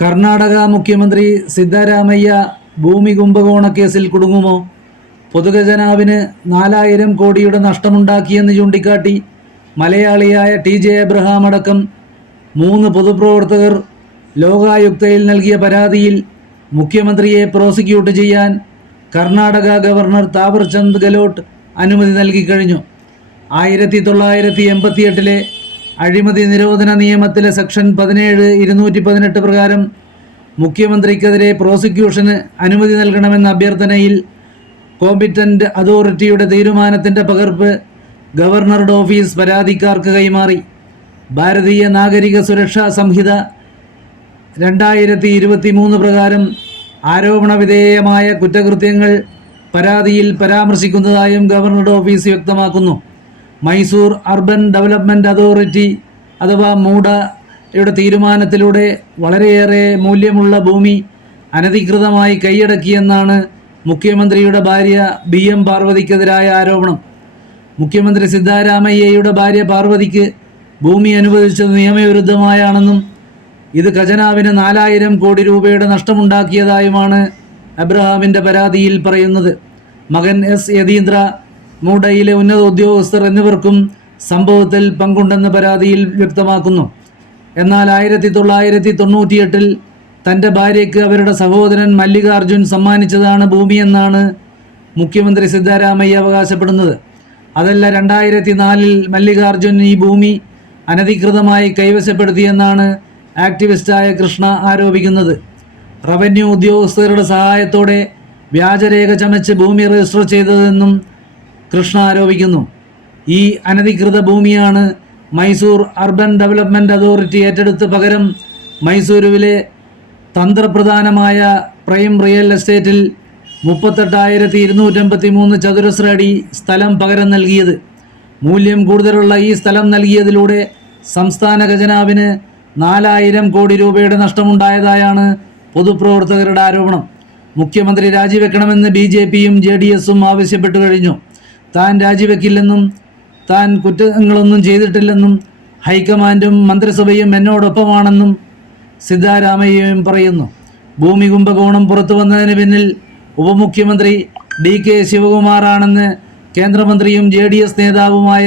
കർണാടക മുഖ്യമന്ത്രി സിദ്ധരാമയ്യ ഭൂമി കുംഭകോണ കേസിൽ കുടുങ്ങുമോ? പൊതുഖജനാവിന് 4000 കോടിയുടെ നഷ്ടമുണ്ടാക്കിയെന്ന് ചൂണ്ടിക്കാട്ടി മലയാളിയായ TJ എബ്രഹാം അടക്കം 3 പൊതുപ്രവർത്തകർ ലോകായുക്തയിൽ നൽകിയ പരാതിയിൽ മുഖ്യമന്ത്രിയെ പ്രോസിക്യൂട്ട് ചെയ്യാൻ കർണാടക ഗവർണർ താവർചന്ദ് ഗെഹ്ലോട്ട് അനുമതി നൽകിക്കഴിഞ്ഞു. 1988 അഴിമതി നിരോധന നിയമത്തിലെ സെക്ഷൻ 17(218) പ്രകാരം മുഖ്യമന്ത്രിക്കെതിരെ പ്രോസിക്യൂഷന് അനുമതി നൽകണമെന്ന അഭ്യർത്ഥനയിൽ കോമ്പിറ്റന്റ് അതോറിറ്റിയുടെ തീരുമാനത്തിൻ്റെ പകർപ്പ് ഗവർണറുടെ ഓഫീസ് പരാതിക്കാർക്ക് കൈമാറി. ഭാരതീയ നാഗരിക സുരക്ഷാ സംഹിത 2023 പ്രകാരം ആരോപണ വിധേയമായ കുറ്റകൃത്യങ്ങൾ പരാതിയിൽ പരാമർശിക്കുന്നതായും ഗവർണറുടെ ഓഫീസ് വ്യക്തമാക്കുന്നു. മൈസൂർ അർബൻ ഡെവലപ്മെൻറ്റ് അതോറിറ്റി അഥവാ മൂഡയുടെ തീരുമാനത്തിലൂടെ വളരെയേറെ മൂല്യമുള്ള ഭൂമി അനധികൃതമായി കൈയടക്കിയെന്നാണ് മുഖ്യമന്ത്രിയുടെ ഭാര്യ BM പാർവതിക്കെതിരായ ആരോപണം. മുഖ്യമന്ത്രി സിദ്ധരാമയ്യയുടെ ഭാര്യ പാർവതിക്ക് ഭൂമി അനുവദിച്ചത് നിയമവിരുദ്ധമായാണെന്നും ഇത് ഖജനാവിന് 4000 കോടി രൂപയുടെ നഷ്ടമുണ്ടാക്കിയതായുമാണ് എബ്രഹാമിൻ്റെ പരാതിയിൽ പറയുന്നത്. മകൻ S. യതീന്ദ്ര, മൂഡയിലെ ഉന്നത ഉദ്യോഗസ്ഥർ എന്നിവർക്കും സംഭവത്തിൽ പങ്കുണ്ടെന്ന് പരാതിയിൽ വ്യക്തമാക്കുന്നു. എന്നാൽ 1998 തൻ്റെ ഭാര്യയ്ക്ക് അവരുടെ സഹോദരൻ മല്ലികാർജുൻ സമ്മാനിച്ചതാണ് ഭൂമിയെന്നാണ് മുഖ്യമന്ത്രി സിദ്ധരാമയ്യ അവകാശപ്പെടുന്നത്. അതല്ല, 2004 മല്ലികാർജുൻ ഈ ഭൂമി അനധികൃതമായി കൈവശപ്പെടുത്തിയെന്നാണ് ആക്ടിവിസ്റ്റായ കൃഷ്ണ ആരോപിക്കുന്നത്. റവന്യൂ ഉദ്യോഗസ്ഥരുടെ സഹായത്തോടെ വ്യാജരേഖ ചമച്ച് ഭൂമി രജിസ്റ്റർ ചെയ്തതെന്നും കൃഷ്ണ ആരോപിക്കുന്നു. ഈ അനധികൃത ഭൂമിയാണ് മൈസൂർ അർബൻ ഡെവലപ്മെൻറ്റ് അതോറിറ്റി ഏറ്റെടുത്ത് പകരം മൈസൂരുവിലെ തന്ത്രപ്രധാനമായ പ്രൈം റിയൽ എസ്റ്റേറ്റിൽ 38,253 ചതുരശ്ര അടി സ്ഥലം പകരം നൽകിയത്. മൂല്യം കൂടുതലുള്ള ഈ സ്ഥലം നൽകിയതിലൂടെ സംസ്ഥാന ഖജനാവിന് 4000 കോടി രൂപയുടെ നഷ്ടമുണ്ടായതായാണ് പൊതുപ്രവർത്തകരുടെ ആരോപണം. മുഖ്യമന്ത്രി രാജിവെക്കണമെന്ന് BJPയും JDSഉം ആവശ്യപ്പെട്ടു കഴിഞ്ഞു. താൻ രാജിവെക്കില്ലെന്നും താൻ കുറ്റങ്ങളൊന്നും ചെയ്തിട്ടില്ലെന്നും ഹൈക്കമാൻഡും മന്ത്രിസഭയും എന്നോടൊപ്പമാണെന്നും സിദ്ധരാമയ്യയും പറയുന്നു. ഭൂമി കുംഭകോണം പുറത്തു വന്നതിന് പിന്നിൽ ഉപമുഖ്യമന്ത്രി DK ശിവകുമാറാണെന്ന് കേന്ദ്രമന്ത്രിയും JDS നേതാവുമായ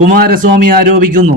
കുമാരസ്വാമി ആരോപിക്കുന്നു.